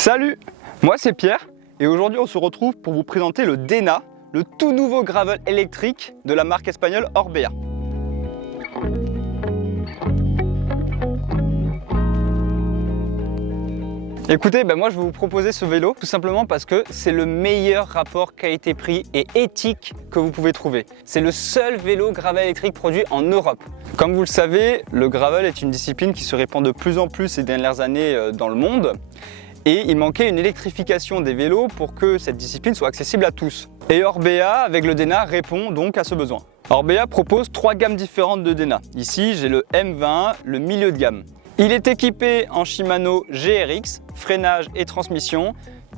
Salut, moi c'est Pierre et aujourd'hui on se retrouve pour vous présenter le Dena, le tout nouveau gravel électrique de la marque espagnole Orbea. Écoutez, moi je vais vous proposer ce vélo tout simplement parce que c'est le meilleur rapport qualité-prix et éthique que vous pouvez trouver. C'est le seul vélo gravel électrique produit en Europe. Comme vous le savez, le gravel est une discipline qui se répand de plus en plus ces dernières années dans le monde. Et il manquait une électrification des vélos pour que cette discipline soit accessible à tous. Et Orbea, avec le Dena, répond donc à ce besoin. Orbea propose 3 gammes différentes de Dena. Ici, j'ai le M20, le milieu de gamme. Il est équipé en Shimano GRX, freinage et transmission,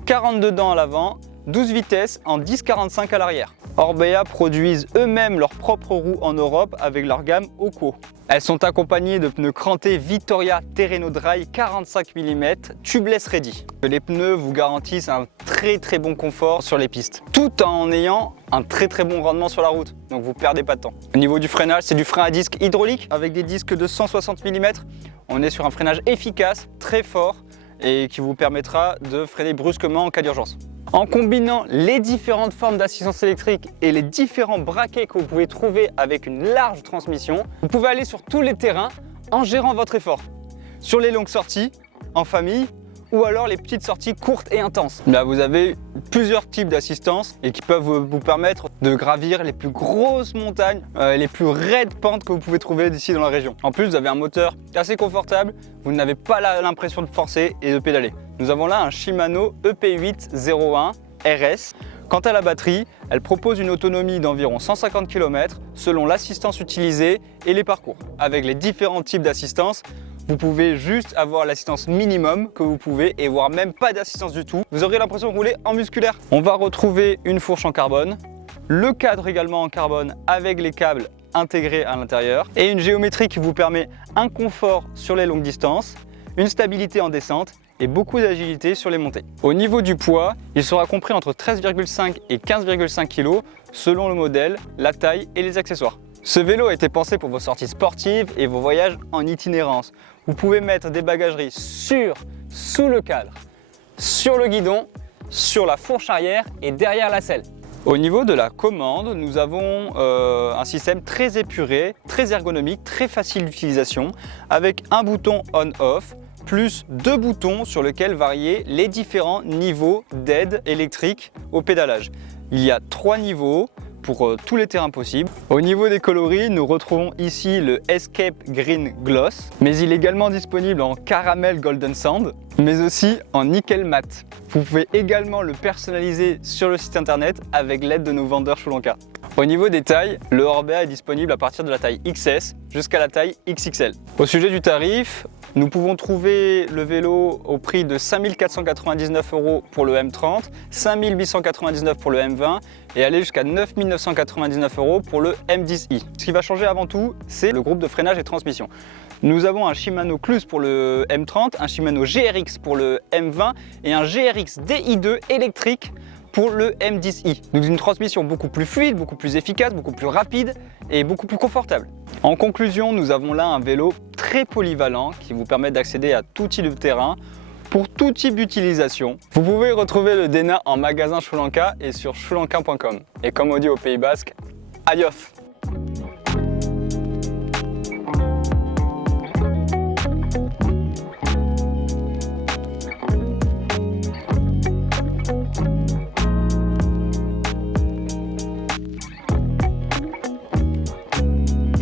42 dents à l'avant, 12 vitesses en 10,45 à l'arrière. Orbea produisent eux-mêmes leurs propres roues en Europe avec leur gamme Oco. Elles sont accompagnées de pneus crantés Vittoria Terreno Dry 45 mm tubeless ready. Les pneus vous garantissent un très bon confort sur les pistes, tout en ayant un très bon rendement sur la route, donc vous perdez pas de temps. Au niveau du freinage, c'est du frein à disque hydraulique avec des disques de 160 mm. On est sur un freinage efficace, très fort et qui vous permettra de freiner brusquement en cas d'urgence. En combinant les différentes formes d'assistance électrique et les différents braquets que vous pouvez trouver avec une large transmission, vous pouvez aller sur tous les terrains en gérant votre effort. Sur les longues sorties, en famille, ou alors les petites sorties courtes et intenses. Là, vous avez plusieurs types d'assistance et qui peuvent vous permettre de gravir les plus grosses montagnes, les plus raides pentes que vous pouvez trouver d'ici dans la région. En plus, vous avez un moteur assez confortable, vous n'avez pas l'impression de forcer et de pédaler. Nous avons là un Shimano EP801 RS. Quant à la batterie, elle propose une autonomie d'environ 150 km selon l'assistance utilisée et les parcours. Avec les différents types d'assistance, vous pouvez juste avoir l'assistance minimum que vous pouvez et voire même pas d'assistance du tout. Vous aurez l'impression de rouler en musculaire. On va retrouver une fourche en carbone, le cadre également en carbone avec les câbles intégrés à l'intérieur et une géométrie qui vous permet un confort sur les longues distances, une stabilité en descente et beaucoup d'agilité sur les montées. Au niveau du poids, il sera compris entre 13,5 et 15,5 kg selon le modèle, la taille et les accessoires. Ce vélo a été pensé pour vos sorties sportives et vos voyages en itinérance. Vous pouvez mettre des bagageries sous le cadre, sur le guidon, sur la fourche arrière et derrière la selle. Au niveau de la commande, nous avons un système très épuré, très ergonomique, très facile d'utilisation, avec un bouton on-off, plus 2 boutons sur lesquels varier les différents niveaux d'aide électrique au pédalage. Il y a 3 niveaux pour tous les terrains possibles. Au niveau des coloris, nous retrouvons ici le Escape Green Gloss, mais il est également disponible en Caramel Golden Sand, mais aussi en Nickel Matte. Vous pouvez également le personnaliser sur le site internet avec l'aide de nos vendeurs Sri Lanka. Au niveau des tailles, le Orbea est disponible à partir de la taille XS jusqu'à la taille XXL. Au sujet du tarif, nous pouvons trouver le vélo au prix de 5 499 € pour le M30, 5 899 € pour le M20 et aller jusqu'à 9 999 € pour le M10i. Ce qui va changer avant tout, c'est le groupe de freinage et transmission. Nous avons un Shimano Clus pour le M30, un Shimano GRX pour le M20 et un GRX DI2 électrique pour le M10i. Donc une transmission beaucoup plus fluide, beaucoup plus efficace, beaucoup plus rapide et beaucoup plus confortable. En conclusion, nous avons là un vélo très polyvalent qui vous permet d'accéder à tout type de terrain pour tout type d'utilisation. Vous pouvez retrouver le Dena en magasin Sri Lanka et sur srilanka.com. Et comme on dit au Pays Basque, adios!